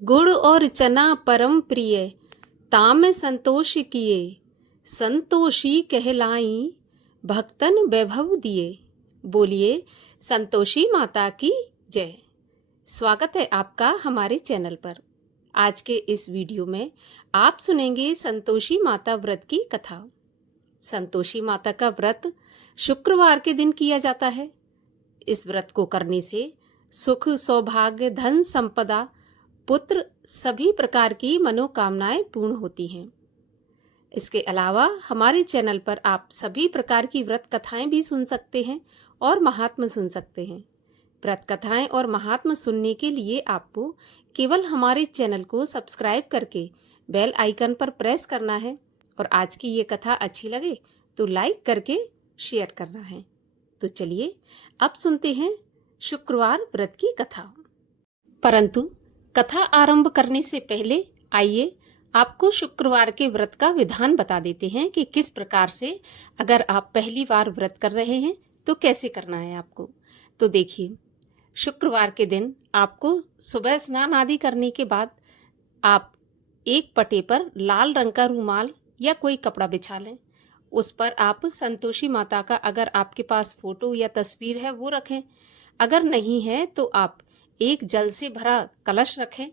गुड़ और चना परम प्रिय, ताम संतोष किए। संतोषी कहलाई, भक्तन वैभव दिए। बोलिए संतोषी माता की जय। स्वागत है आपका हमारे चैनल पर। आज के इस वीडियो में आप सुनेंगे संतोषी माता व्रत की कथा। संतोषी माता का व्रत शुक्रवार के दिन किया जाता है। इस व्रत को करने से सुख, सौभाग्य, धन, संपदा, पुत्र सभी प्रकार की मनोकामनाएं पूर्ण होती हैं। इसके अलावा हमारे चैनल पर आप सभी प्रकार की व्रत कथाएं भी सुन सकते हैं और महात्म्य सुन सकते हैं। व्रत कथाएं और महात्म्य सुनने के लिए आपको केवल हमारे चैनल को सब्सक्राइब करके बेल आइकन पर प्रेस करना है और आज की ये कथा अच्छी लगे तो लाइक करके शेयर करना है। तो चलिए अब सुनते हैं शुक्रवार व्रत की कथा। परंतु कथा आरंभ करने से पहले आइए आपको शुक्रवार के व्रत का विधान बता देते हैं कि किस प्रकार से अगर आप पहली बार व्रत कर रहे हैं तो कैसे करना है आपको। तो देखिए, शुक्रवार के दिन आपको सुबह स्नान आदि करने के बाद आप एक पटे पर लाल रंग का रूमाल या कोई कपड़ा बिछा लें। उस पर आप संतोषी माता का अगर आपके पास फोटो या तस्वीर है वो रखें। अगर नहीं है तो आप एक जल से भरा कलश रखें।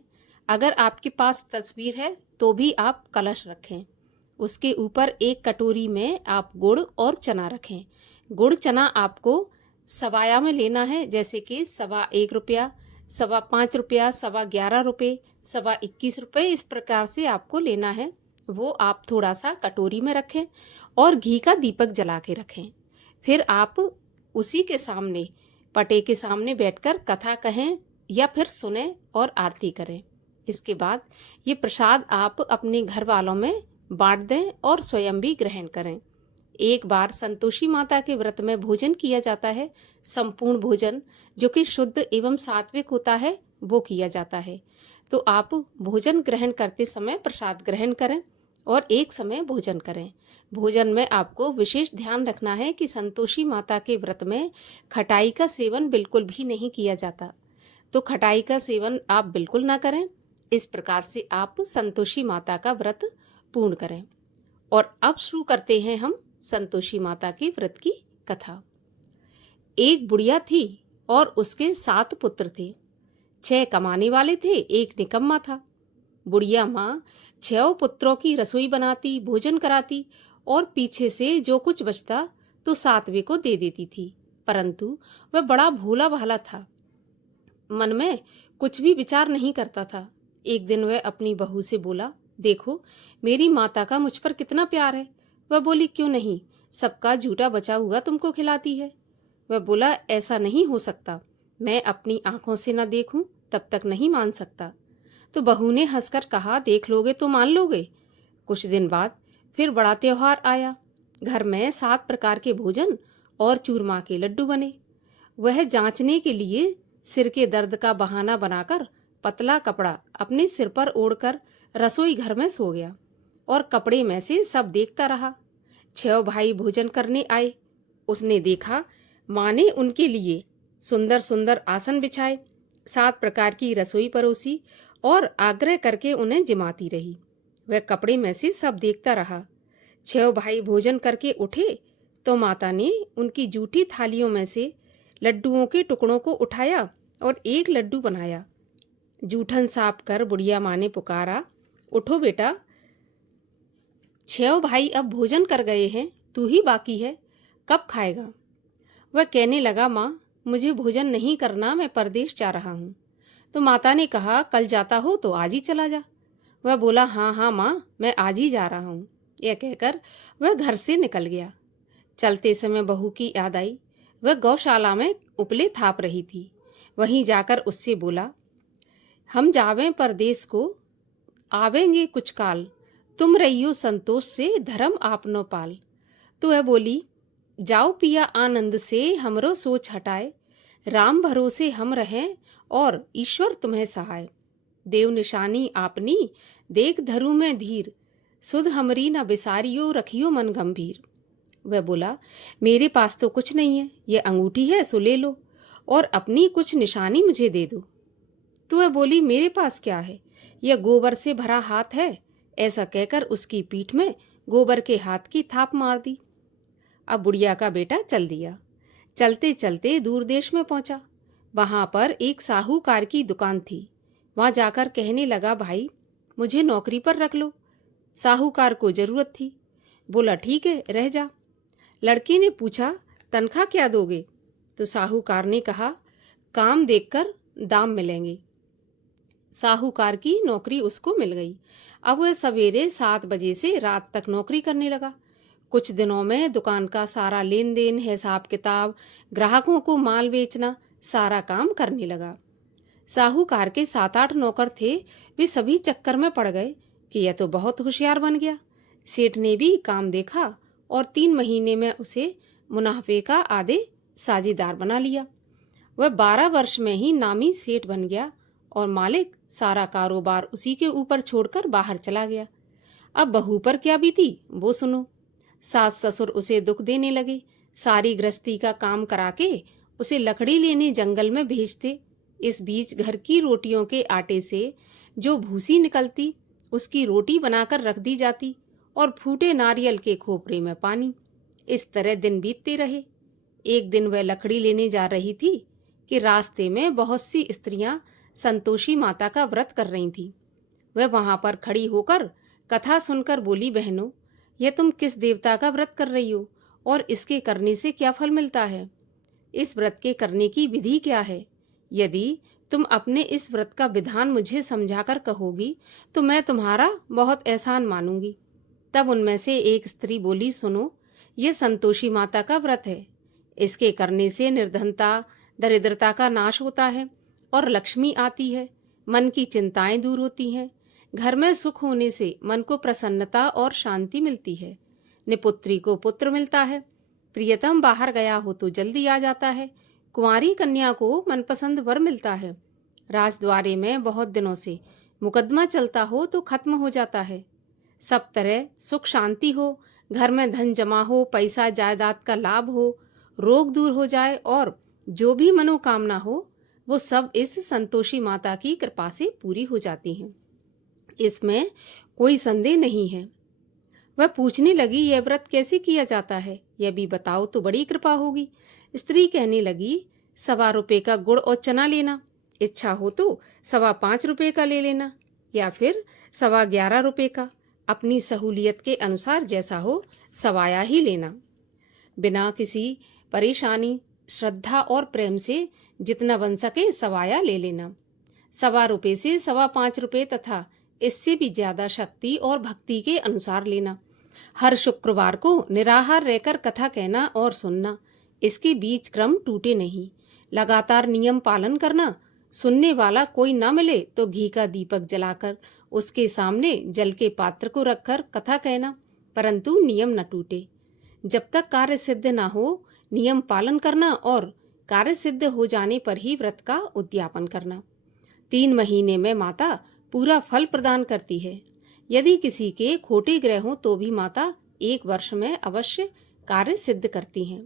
अगर आपके पास तस्वीर है तो भी आप कलश रखें। उसके ऊपर एक कटोरी में आप गुड़ और चना रखें। गुड़ चना आपको सवाया में लेना है, जैसे कि 1.25 रुपया, 5.25 रुपया, 11.25 रुपये, 21.25 रुपये, इस प्रकार से आपको लेना है। वो आप थोड़ा सा कटोरी में रखें और घी का दीपक जला के रखें। फिर आप उसी के सामने, पटे के सामने बैठकर कथा कहें या फिर सुने और आरती करें। इसके बाद ये प्रसाद आप अपने घर वालों में बांट दें और स्वयं भी ग्रहण करें। एक बार संतोषी माता के व्रत में भोजन किया जाता है। संपूर्ण भोजन जो कि शुद्ध एवं सात्विक होता है वो किया जाता है। तो आप भोजन ग्रहण करते समय प्रसाद ग्रहण करें और एक समय भोजन करें। भोजन में आपको विशेष ध्यान रखना है कि संतोषी माता के व्रत में खटाई का सेवन बिल्कुल भी नहीं किया जाता। तो खटाई का सेवन आप बिल्कुल ना करें। इस प्रकार से आप संतोषी माता का व्रत पूर्ण करें। और अब शुरू करते हैं हम संतोषी माता के व्रत की कथा। एक बुढ़िया थी और उसके 7 पुत्र थे। 6 कमाने वाले थे, एक निकम्मा था। बुढ़िया माँ 6 पुत्रों की रसोई बनाती, भोजन कराती और पीछे से जो कुछ बचता तो 7वें को दे देती थी। परंतु वह बड़ा भोला भाला था, मन में कुछ भी विचार नहीं करता था। एक दिन वह अपनी बहू से बोला, देखो मेरी माता का मुझ पर कितना प्यार है। वह बोली, क्यों नहीं, सबका झूठा बचा हुआ तुमको खिलाती है। वह बोला, ऐसा नहीं हो सकता, मैं अपनी आंखों से न देखूं तब तक नहीं मान सकता। तो बहू ने हंसकर कहा, देख लोगे तो मान लोगे। कुछ दिन बाद फिर बड़ा त्योहार आया। घर में 7 प्रकार के भोजन और चूरमा के लड्डू बने। वह जांचने के लिए सिर के दर्द का बहाना बनाकर पतला कपड़ा अपने सिर पर ओढ़कर रसोई घर में सो गया और कपड़े में से सब देखता रहा। 6 भाई भोजन करने आए। उसने देखा माँ ने उनके लिए सुंदर सुंदर आसन बिछाए, 7 प्रकार की रसोई परोसी और आग्रह करके उन्हें जिमाती रही। वह कपड़े में से सब देखता रहा। 6 भाई भोजन करके उठे तो माता ने उनकी जूठी थालियों में से लड्डुओं के टुकड़ों को उठाया और एक लड्डू बनाया। जूठन साफ कर बुढ़िया माँ ने पुकारा, उठो बेटा, 6 भाई अब भोजन कर गए हैं, तू ही बाकी है, कब खाएगा। वह कहने लगा, माँ मुझे भोजन नहीं करना, मैं परदेश जा रहा हूँ। तो माता ने कहा, कल जाता हो तो आज ही चला जा। वह बोला, हाँ हाँ माँ, मैं आज ही जा रहा हूँ। यह कहकर वह घर से निकल गया। चलते समय बहू की याद आई। वह गौशाला में उपले थाप रही थी। वहीं जाकर उससे बोला, हम जावें परदेश को, आवेंगे कुछ काल, तुम रहियो संतोष से, धर्म आपनो पाल। तो वह बोली, जाओ पिया आनंद से, हमरो सोच हटाए, राम भरोसे हम रहें और ईश्वर तुम्हें सहाय। देव निशानी आपनी, देख धरु में धीर, सुध हमरी न बिसारियो, रखियो मन गंभीर। वह बोला, मेरे पास तो कुछ नहीं है, ये अंगूठी है सो ले लो और अपनी कुछ निशानी मुझे दे दो। तो वह बोली, मेरे पास क्या है, यह गोबर से भरा हाथ है। ऐसा कहकर उसकी पीठ में गोबर के हाथ की थाप मार दी। अब बुढ़िया का बेटा चल दिया। चलते चलते दूर देश में पहुंचा। वहां पर एक साहूकार की दुकान थी। वहां जाकर कहने लगा, भाई मुझे नौकरी पर रख लो। साहूकार को जरूरत थी। बोला, ठीक है, रह जा। लड़के ने पूछा, तनख्वाह क्या दोगे? तो साहूकार ने कहा, काम देखकर दाम मिलेंगे। साहूकार की नौकरी उसको मिल गई। अब वह सवेरे 7 बजे से रात तक नौकरी करने लगा। कुछ दिनों में दुकान का सारा लेन देन, हिसाब किताब, ग्राहकों को माल बेचना, सारा काम करने लगा। साहूकार के 7-8 नौकर थे। वे सभी चक्कर में पड़ गए कि यह तो बहुत होशियार बन गया। सेठ ने भी काम देखा और 3 महीने में उसे मुनाफे का आधे साझेदार बना लिया। वह 12 वर्ष में ही नामी सेठ बन गया और मालिक सारा कारोबार उसी के ऊपर छोड़कर बाहर चला गया। अब बहू पर क्या बीती वो सुनो। सास ससुर उसे दुख देने लगे। सारी गृहस्थी का काम करा के उसे लकड़ी लेने जंगल में भेजते। इस बीच घर की रोटियों के आटे से जो भूसी निकलती उसकी रोटी बनाकर रख दी जाती और फूटे नारियल के खोपरे में पानी। इस तरह दिन बीतते रहे। एक दिन वह लकड़ी लेने जा रही थी कि रास्ते में बहुत सी स्त्रियां संतोषी माता का व्रत कर रही थीं। वह वहां पर खड़ी होकर कथा सुनकर बोली, बहनों, यह तुम किस देवता का व्रत कर रही हो और इसके करने से क्या फल मिलता है? इस व्रत के करने की विधि क्या है? यदि तुम अपने इस व्रत का विधान मुझे समझाकर कहोगी तो मैं तुम्हारा बहुत एहसान मानूंगी। तब उनमें से एक स्त्री बोली, सुनो, यह संतोषी माता का व्रत है। इसके करने से निर्धनता, दरिद्रता का नाश होता है और लक्ष्मी आती है। मन की चिंताएं दूर होती हैं। घर में सुख होने से मन को प्रसन्नता और शांति मिलती है। निपुत्री को पुत्र मिलता है। प्रियतम बाहर गया हो तो जल्दी आ जाता है। कुंवारी कन्या को मनपसंद वर मिलता है। राजद्वारे में बहुत दिनों से मुकदमा चलता हो तो खत्म हो जाता है। सब तरह सुख शांति हो, घर में धन जमा हो, पैसा जायदाद का लाभ हो, रोग दूर हो जाए और जो भी मनोकामना हो वो सब इस संतोषी माता की कृपा से पूरी हो जाती हैं। इसमें कोई संदेह नहीं है। वह पूछने लगी, यह व्रत कैसे किया जाता है, यह भी बताओ तो बड़ी कृपा होगी। स्त्री कहने लगी, 1.25 रुपये का गुड़ और चना लेना, इच्छा हो तो 5.25 रुपये का ले लेना या फिर 11.25 रुपये का, अपनी सहूलियत के अनुसार जैसा हो सवाया ही लेना। बिना किसी परेशानी, श्रद्धा और प्रेम से जितना बन सके सवाया ले लेना। 1.25 रुपये से 5.25 रुपये तथा इससे भी ज्यादा शक्ति और भक्ति के अनुसार लेना। हर शुक्रवार को निराहार रहकर कथा कहना और सुनना। इसके बीच क्रम टूटे नहीं। लगातार नियम पालन करना। सुनने वाला कोई न मिले तो घी का दीपक जलाकर उसके सामने जल के पात्र को रखकर कथा कहना, परंतु नियम न टूटे। जब तक कार्य सिद्ध न हो नियम पालन करना और कार्य सिद्ध हो जाने पर ही व्रत का उद्यापन करना। 3 महीने में माता पूरा फल प्रदान करती है। यदि किसी के खोटे ग्रह हों तो भी माता 1 वर्ष में अवश्य कार्य सिद्ध करती हैं।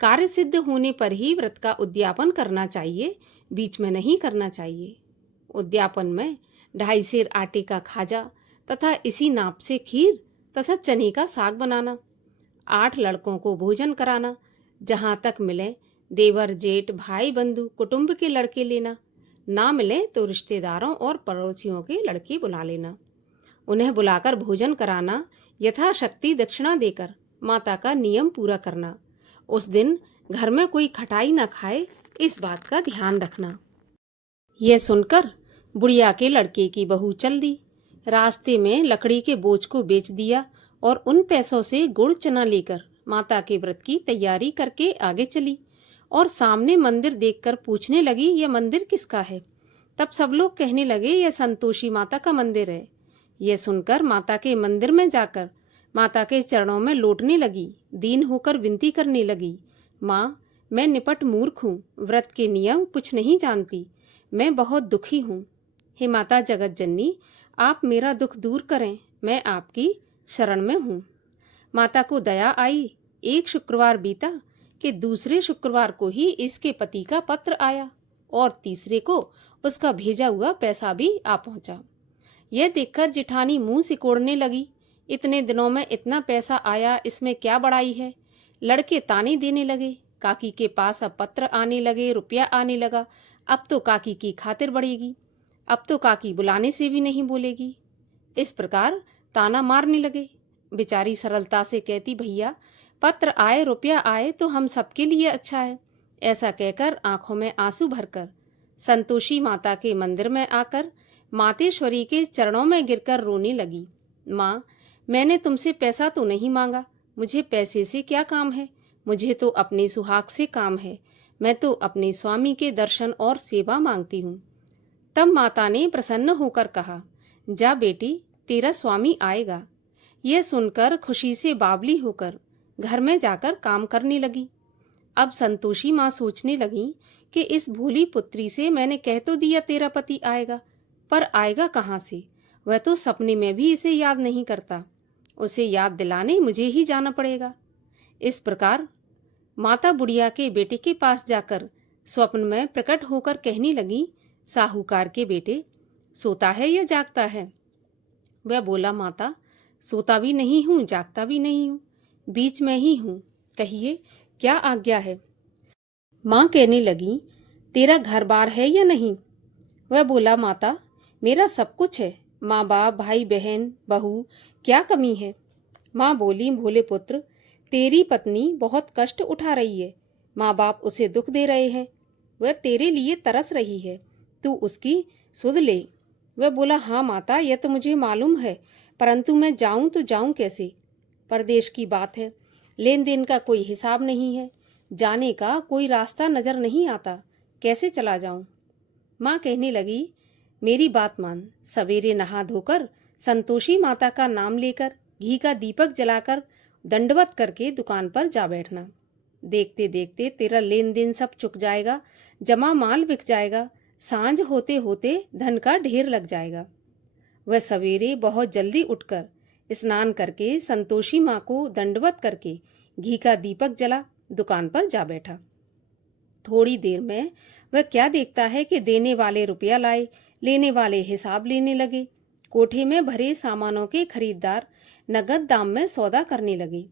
कार्य सिद्ध होने पर ही व्रत का उद्यापन करना चाहिए, बीच में नहीं करना चाहिए। उद्यापन में 2.5 सेर आटे का खाजा तथा इसी नाप से खीर तथा चने का साग बनाना, 8 लड़कों को भोजन कराना, जहाँ तक मिले देवर जेठ भाई बंधु कुटुंब के लड़के लेना, ना मिले तो रिश्तेदारों और पड़ोसियों के लड़के बुला लेना। उन्हें बुलाकर भोजन कराना, यथाशक्ति दक्षिणा देकर माता का नियम पूरा करना। उस दिन घर में कोई खटाई न खाए, इस बात का ध्यान रखना। यह सुनकर बुढ़िया के लड़के की बहू चल दी। रास्ते में लकड़ी के बोझ को बेच दिया और उन पैसों से गुड़ चना लेकर माता के व्रत की तैयारी करके आगे चली और सामने मंदिर देखकर पूछने लगी, यह मंदिर किसका है? तब सब लोग कहने लगे, यह संतोषी माता का मंदिर है। यह सुनकर माता के मंदिर में जाकर माता के चरणों में लौटने लगी। दीन होकर विनती करने लगी, माँ, मैं निपट मूर्ख हूँ, व्रत के नियम कुछ नहीं जानती, मैं बहुत दुखी हूँ। हे माता जगत जननी, आप मेरा दुख दूर करें, मैं आपकी शरण में हूँ। माता को दया आई। एक शुक्रवार बीता कि दूसरे शुक्रवार को ही इसके पति का पत्र आया और तीसरे को उसका भेजा हुआ पैसा भी आ पहुंचा। यह देखकर जिठानी मुंह सिकोड़ने लगी। इतने दिनों में इतना पैसा आया, इसमें क्या बड़ाई है। लड़के ताने देने लगे। काकी के पास अब पत्र आने लगे, रुपया आने लगा। अब तो काकी की खातिर बढ़ेगी, अब तो काकी बुलाने से भी नहीं बोलेगी। इस प्रकार ताना मारने लगे। बेचारी सरलता से कहती, भैया पत्र आए, रुपया आए तो हम सबके लिए अच्छा है। ऐसा कहकर आंखों में आंसू भरकर संतोषी माता के मंदिर में आकर मातेश्वरी के चरणों में गिरकर रोने लगी। माँ, मैंने तुमसे पैसा तो नहीं मांगा, मुझे पैसे से क्या काम है, मुझे तो अपने सुहाग से काम है। मैं तो अपने स्वामी के दर्शन और सेवा मांगती हूँ। तब माता ने प्रसन्न होकर कहा, जा बेटी, तेरा स्वामी आएगा। यह सुनकर खुशी से बावली होकर घर में जाकर काम करने लगी। अब संतोषी माँ सोचने लगी कि इस भोली पुत्री से मैंने कह तो दिया तेरा पति आएगा, पर आएगा कहाँ से। वह तो सपने में भी इसे याद नहीं करता, उसे याद दिलाने मुझे ही जाना पड़ेगा। इस प्रकार माता बुढ़िया के बेटे के पास जाकर स्वप्न में प्रकट होकर कहने लगी, साहूकार के बेटे, सोता है या जागता है। वह बोला, माता सोता भी नहीं हूँ, जागता भी नहीं हूँ, बीच में ही हूँ, कहिए क्या आज्ञा है। माँ कहने लगी, तेरा घर बार है या नहीं। वह बोला, माता मेरा सब कुछ है, माँ बाप, भाई बहन, बहू, क्या कमी है। माँ बोली, भोले पुत्र, तेरी पत्नी बहुत कष्ट उठा रही है, माँ बाप उसे दुख दे रहे हैं, वह तेरे लिए तरस रही है, तू उसकी सुध ले। वह बोला, हाँ माता, यह तो मुझे मालूम है, परंतु मैं जाऊं तो जाऊं कैसे। परदेश की बात है, लेन देन का कोई हिसाब नहीं है, जाने का कोई रास्ता नजर नहीं आता, कैसे चला जाऊं। माँ कहने लगी, मेरी बात मान, सवेरे नहा धोकर संतोषी माता का नाम लेकर घी का दीपक जलाकर दंडवत करके दुकान पर जा बैठना। देखते देखते तेरा लेन देन सब चुक जाएगा, जमा माल बिक जाएगा, सांझ होते होते धन का ढेर लग जाएगा। वह सवेरे बहुत जल्दी उठकर स्नान करके संतोषी माँ को दंडवत करके घी का दीपक जला दुकान पर जा बैठा। थोड़ी देर में वह क्या देखता है कि देने वाले रुपया लाए, लेने वाले हिसाब लेने लगे। कोठे में भरे सामानों के खरीदार नगद दाम में सौदा करने लगे।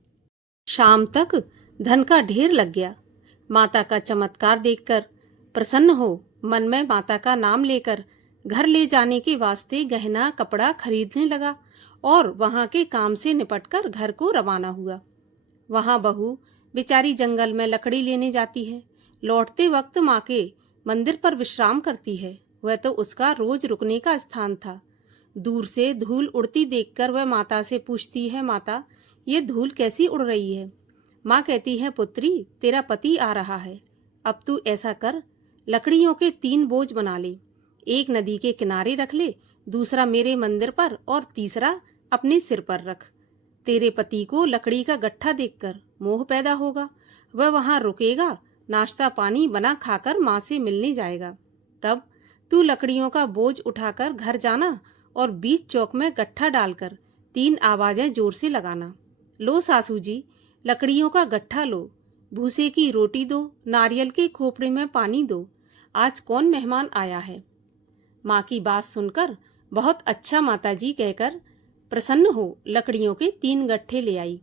शाम तक धन का ढेर लग गया। माता का चमत्कार देखकर प्रसन्न हो मन में माता का नाम लेकर घर ले जाने के वास्ते गहना कपड़ा खरीदने लगा और वहां के काम से निपटकर घर को रवाना हुआ। वहां बहू बेचारी जंगल में लकड़ी लेने जाती है, लौटते वक्त माँ के मंदिर पर विश्राम करती है। वह तो उसका रोज रुकने का स्थान था। दूर से धूल उड़ती देखकर वह माता से पूछती है, माता ये धूल कैसी उड़ रही है। माँ कहती है, पुत्री तेरा पति आ रहा है, अब तू ऐसा कर, लकड़ियों के 3 बोझ बना ले, एक नदी के किनारे रख ले, दूसरा मेरे मंदिर पर और तीसरा अपने सिर पर रख। तेरे पति को लकड़ी का गट्ठा देखकर मोह पैदा होगा, वह वहां रुकेगा, नाश्ता पानी बना खाकर माँ से मिलने जाएगा। तब तू लकड़ियों का बोझ उठाकर घर जाना और बीच चौक में गट्ठा डालकर 3 आवाजें जोर से लगाना, लो सासू जी लकड़ियों का गट्ठा लो, भूसे की रोटी दो, नारियल के खोपड़े में पानी दो, आज कौन मेहमान आया है। माँ की बात सुनकर बहुत अच्छा माताजी कहकर प्रसन्न हो लकड़ियों के 3 गट्ठे ले आई।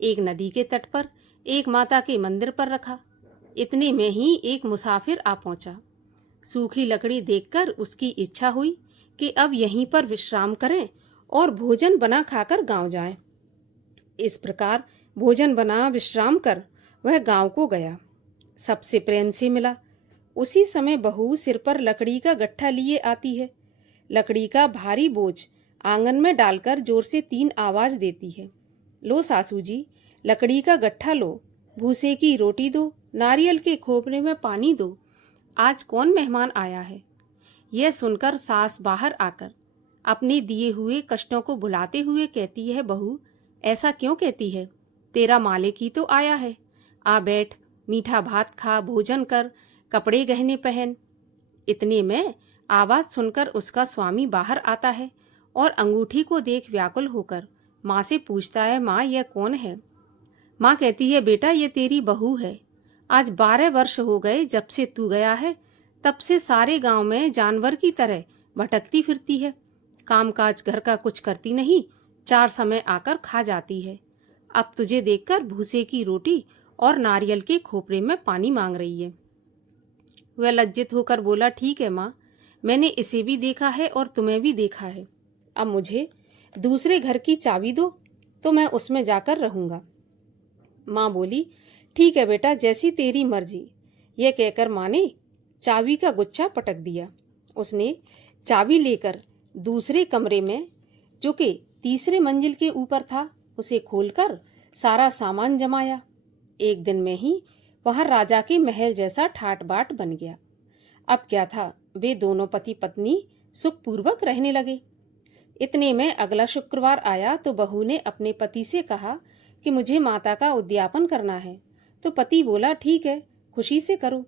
एक नदी के तट पर, एक माता के मंदिर पर रखा। इतने में ही एक मुसाफिर आ पहुंचा। सूखी लकड़ी देखकर उसकी इच्छा हुई कि अब यहीं पर विश्राम करें और भोजन बना खाकर गांव जाएं। इस प्रकार भोजन बना विश्राम कर वह गांव को गया। सबसे प्रेम से मिला। उसी समय बहू सिर पर लकड़ी का गट्ठा लिए आती है। लकड़ी का भारी बोझ आंगन में डालकर जोर से 3 आवाज देती है, लो सासू जी लकड़ी का गट्ठा लो, भूसे की रोटी दो, नारियल के खोपरे में पानी दो, आज कौन मेहमान आया है। यह सुनकर सास बाहर आकर अपने दिए हुए कष्टों को भुलाते हुए कहती है, बहू ऐसा क्यों कहती है, तेरा मालिक ही तो आया है, आ बैठ, मीठा भात खा, भोजन कर, कपड़े गहने पहन। इतने में आवाज सुनकर उसका स्वामी बाहर आता है और अंगूठी को देख व्याकुल होकर माँ से पूछता है, माँ यह कौन है। माँ कहती है, बेटा ये तेरी बहू है, आज 12 वर्ष हो गए जब से तू गया है, तब से सारे गांव में जानवर की तरह भटकती फिरती है। कामकाज घर का कुछ करती नहीं, 4 समय आकर खा जाती है। अब तुझे देखकर भूसे की रोटी और नारियल के खोपरे में पानी मांग रही है। वह लज्जित होकर बोला, ठीक है माँ, मैंने इसे भी देखा है और तुम्हें भी देखा है। अब मुझे दूसरे घर की चाबी दो तो मैं उसमें जाकर रहूंगा। माँ बोली, ठीक है बेटा, जैसी तेरी मर्जी। यह कहकर माँ ने चाबी का गुच्छा पटक दिया। उसने चाबी लेकर दूसरे कमरे में, जो कि तीसरे मंजिल के ऊपर था, उसे खोलकर सारा सामान जमाया। एक दिन में ही वहां राजा के महल जैसा ठाट बाट बन गया। अब क्या था, वे दोनों पति पत्नी सुखपूर्वक रहने लगे। इतने में अगला शुक्रवार आया तो बहू ने अपने पति से कहा कि मुझे माता का उद्यापन करना है। तो पति बोला, ठीक है, खुशी से करो।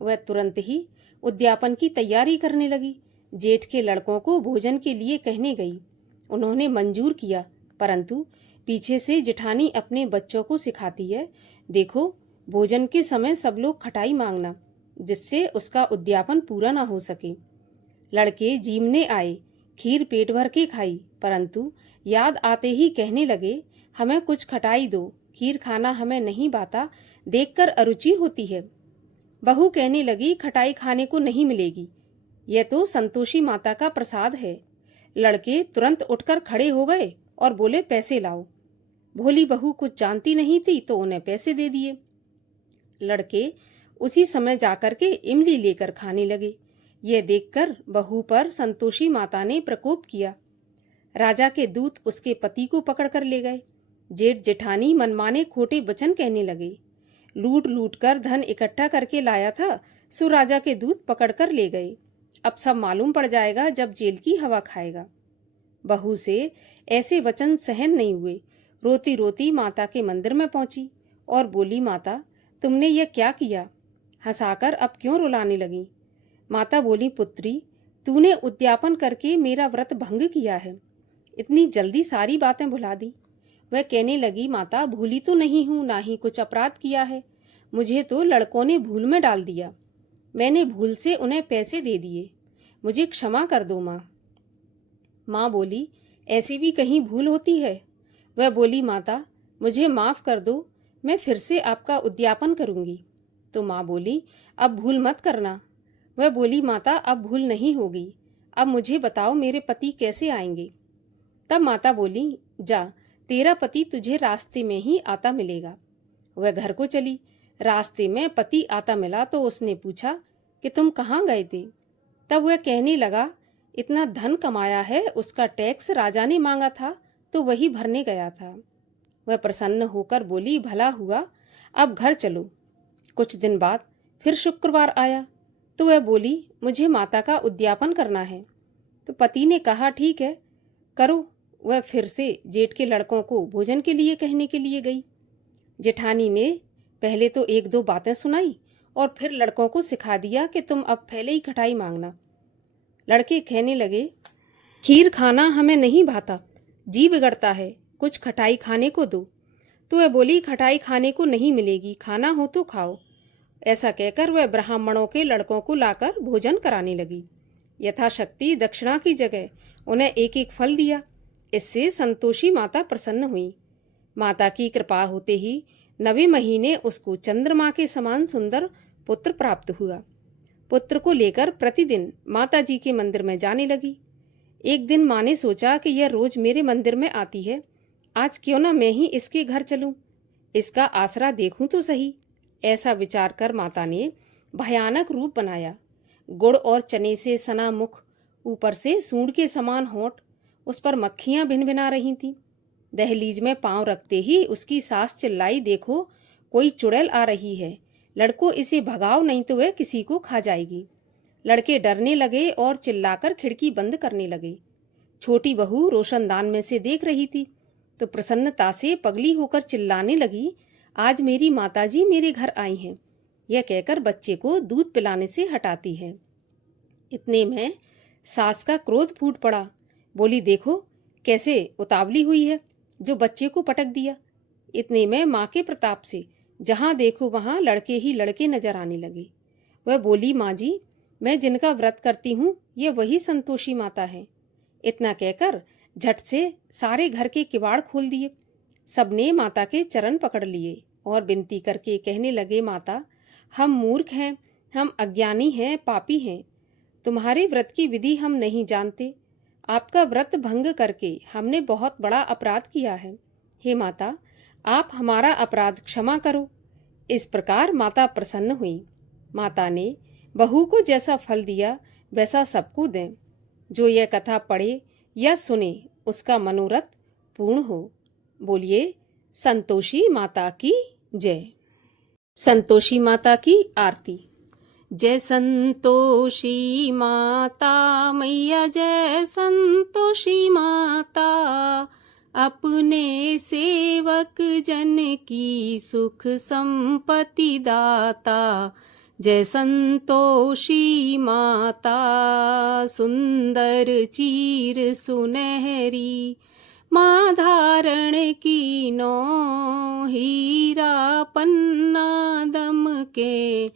वह तुरंत ही उद्यापन की तैयारी करने लगी। जेठ के लड़कों को भोजन के लिए कहने गई। उन्होंने मंजूर किया, परंतु पीछे से जेठानी अपने बच्चों को सिखाती है, देखो भोजन के समय सब लोग खटाई मांगना, जिससे उसका उद्यापन पूरा ना हो सके। लड़के जीमने आए, खीर पेट भर के खाई, परंतु याद आते ही कहने लगे, हमें कुछ खटाई दो, खीर खाना हमें नहीं भाता, देखकर अरुचि होती है। बहू कहने लगी, खटाई खाने को नहीं मिलेगी, यह तो संतोषी माता का प्रसाद है। लड़के तुरंत उठकर खड़े हो गए और बोले, पैसे लाओ। भोली बहू कुछ जानती नहीं थी तो उन्हें पैसे दे दिए। लड़के उसी समय जाकर के इमली लेकर खाने लगे। यह देखकर बहू पर संतोषी माता ने प्रकोप किया। राजा के दूत उसके पति को पकड़कर ले गए। जेठ जेठानी मनमाने खोटे वचन कहने लगे। लूट लूट कर धन इकट्ठा करके लाया था, सो राजा के दूत पकड़कर ले गए। अब सब मालूम पड़ जाएगा जब जेल की हवा खाएगा। बहू से ऐसे वचन सहन नहीं हुए। रोती रोती माता के मंदिर में पहुंची और बोली, माता तुमने यह क्या किया? हंसाकर अब क्यों रुलाने लगी? माता बोली, पुत्री तूने उद्यापन करके मेरा व्रत भंग किया है, इतनी जल्दी सारी बातें भुला दी। वह कहने लगी, माता भूली तो नहीं हूं, ना ही कुछ अपराध किया है, मुझे तो लड़कों ने भूल में डाल दिया, मैंने भूल से उन्हें पैसे दे दिए, मुझे क्षमा कर दो माँ। माँ बोली, ऐसी भी कहीं भूल होती है? वह बोली, माता मुझे माफ कर दो, मैं फिर से आपका उद्यापन करूंगी। तो माँ बोली, अब भूल मत करना। वह बोली, माता अब भूल नहीं होगी, अब मुझे बताओ मेरे पति कैसे आएंगे? तब माता बोली, जा, तेरा पति तुझे रास्ते में ही आता मिलेगा। वह घर को चली। रास्ते में पति आता मिला तो उसने पूछा कि तुम कहाँ गए थे? तब वह कहने लगा, इतना धन कमाया है, उसका टैक्स राजा ने मांगा था तो वही भरने गया था। वह प्रसन्न होकर बोली, भला हुआ, अब घर चलो। कुछ दिन बाद फिर शुक्रवार आया तो वह बोली, मुझे माता का उद्यापन करना है। तो पति ने कहा, ठीक है, करो। वह फिर से जेठ के लड़कों को भोजन के लिए कहने के लिए गई। जेठानी ने पहले तो 1-2 बातें सुनाई और फिर लड़कों को सिखा दिया कि तुम अब पहले ही खटाई मांगना। लड़के कहने लगे, खीर खाना हमें नहीं भाता, जी बिगड़ता है, कुछ खटाई खाने को दो। तो वह बोली, खटाई खाने को नहीं मिलेगी, खाना हो तो खाओ। ऐसा कहकर वह ब्राह्मणों के लड़कों को लाकर भोजन कराने लगी। यथाशक्ति दक्षिणा की जगह उन्हें 1-1 फल दिया। इससे संतोषी माता प्रसन्न हुई। माता की कृपा होते ही 9वें महीने उसको चंद्रमा के समान सुंदर पुत्र प्राप्त हुआ। पुत्र को लेकर प्रतिदिन माता जी के मंदिर में जाने लगी। एक दिन माँ ने सोचा कि यह रोज मेरे मंदिर में आती है, आज क्यों ना मैं ही इसके घर चलूं, इसका आसरा देखूं तो सही। ऐसा विचार कर माता ने भयानक रूप बनाया। गुड़ और चने से सना मुख, ऊपर से सूंड के समान होंठ, उस पर मक्खियां भिनभिना रही थीं। दहलीज में पांव रखते ही उसकी सास चिल्लाई, देखो कोई चुड़ैल आ रही है, लड़कों इसे भगाओ नहीं तो वह किसी को खा जाएगी। लड़के डरने लगे और चिल्लाकर खिड़की बंद करने लगे। छोटी बहू रोशनदान में से देख रही थी तो प्रसन्नता से पगली होकर चिल्लाने लगी, आज मेरी माताजी मेरे घर आई हैं, यह कहकर बच्चे को दूध पिलाने से हटाती है। इतने में सास का क्रोध फूट पड़ा। बोली, देखो कैसे उतावली हुई है, जो बच्चे को पटक दिया। इतने में माँ के प्रताप से जहाँ देखो वहाँ लड़के ही लड़के नजर आने लगे। वह बोली, माँ जी मैं जिनका व्रत करती हूँ ये वही संतोषी माता है। इतना कहकर झट से सारे घर के किवाड़ खोल दिए। सबने माता के चरण पकड़ लिए और विनती करके कहने लगे, माता, हम मूर्ख हैं, हम अज्ञानी हैं, पापी हैं। तुम्हारे व्रत की विधि हम नहीं जानते। आपका व्रत भंग करके हमने बहुत बड़ा अपराध किया है। हे माता, आप हमारा अपराध क्षमा करो। इस प्रकार माता प्रसन्न हुई। माता ने बहू को जैसा फल दिया वैसा सबको दें। जो यह कथा पढ़े या सुने उसका मनोरथ पूर्ण हो। बोलिए संतोषी माता की जय। संतोषी माता की आरती। जय संतोषी माता मैया, जय संतोषी माता, अपने सेवक जन की सुख संपत्ति दाता। जय संतोषी माता, सुंदर चीर सुनहरी, माँ धारण कीनो, हीरा पन्ना दमके,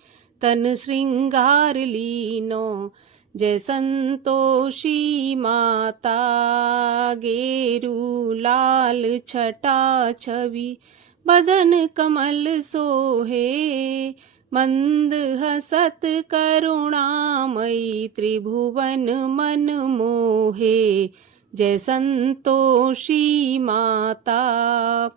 तन श्रृंगार लीनो। जय संतोषी माता, गेरू लाल छटा छवि, बदन कमल सोहे, मंद हसत करुणामयी, त्रिभुवन मन मोहे। जय संतोषी माता,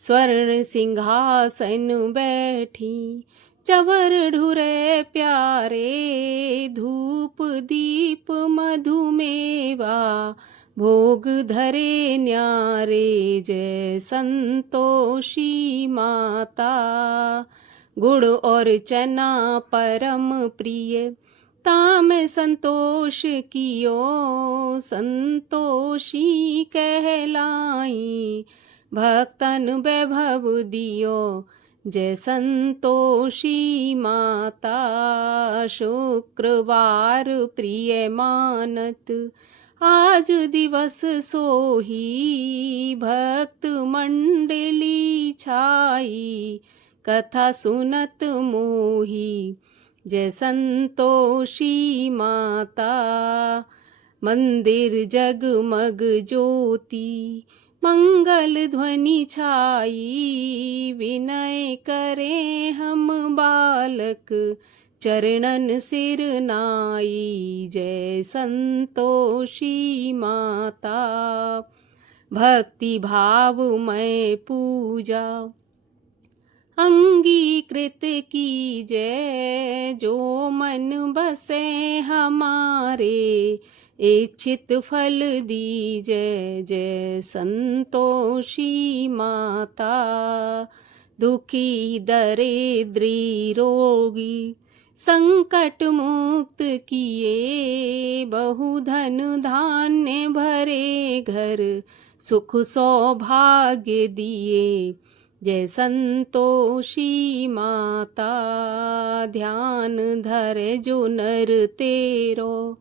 स्वर्ण सिंहासन बैठी, चवर ढुरे प्यारे, धूप दीप मधुमेवा, भोग धरे न्यारे। जय संतोषी माता, गुड़ और चना परम प्रिय, ताम संतोष कियो, संतोषी कहलाई, भक्तन वैभव दियो। जय संतोषी माता, शुक्रवार प्रिय मानत, आज दिवस सोही, भक्त मंडली छाई, कथा सुनत मोही। जय संतोषी माता, मंदिर जगमग ज्योति, मंगल ध्वनि छाई, विनय करें हम बालक, चरणन सिर नाई। जय संतोषी माता, भक्ति भावमय पूजा, अंगीकृत की जय, जो मन बसे हमारे, इच्छित फल दीजै। जय संतोषी माता, दुखी दरिद्री रोगी, संकट मुक्त किए, बहुधन धान्य भरे घर, सुख सौभाग्य दिए। जय संतोषी माता, ध्यान धरे जो नर तेरो,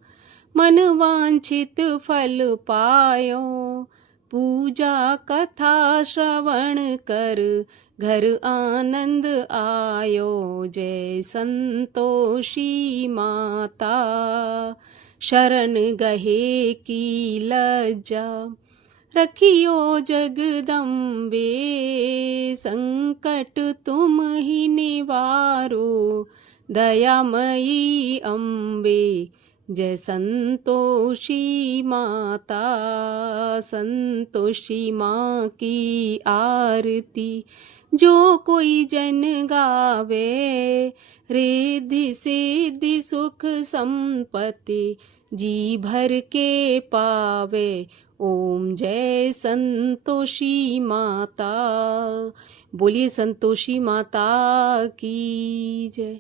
मन वांछित फल पायो, पूजा कथा श्रवण कर, घर आनंद आयो। जय संतोषी माता, शरण गहे की लज्जा, रखियो जगदम्बे, संकट तुम ही निवारो, दयामयी अम्बे। जय संतोषी माता, संतोषी माँ की आरती, जो कोई जन गावे, रिद्धि सिद्धि सुख संपत्ति, जी भर के पावे। ओम जय संतोषी माता। बोलिए संतोषी माता की जय।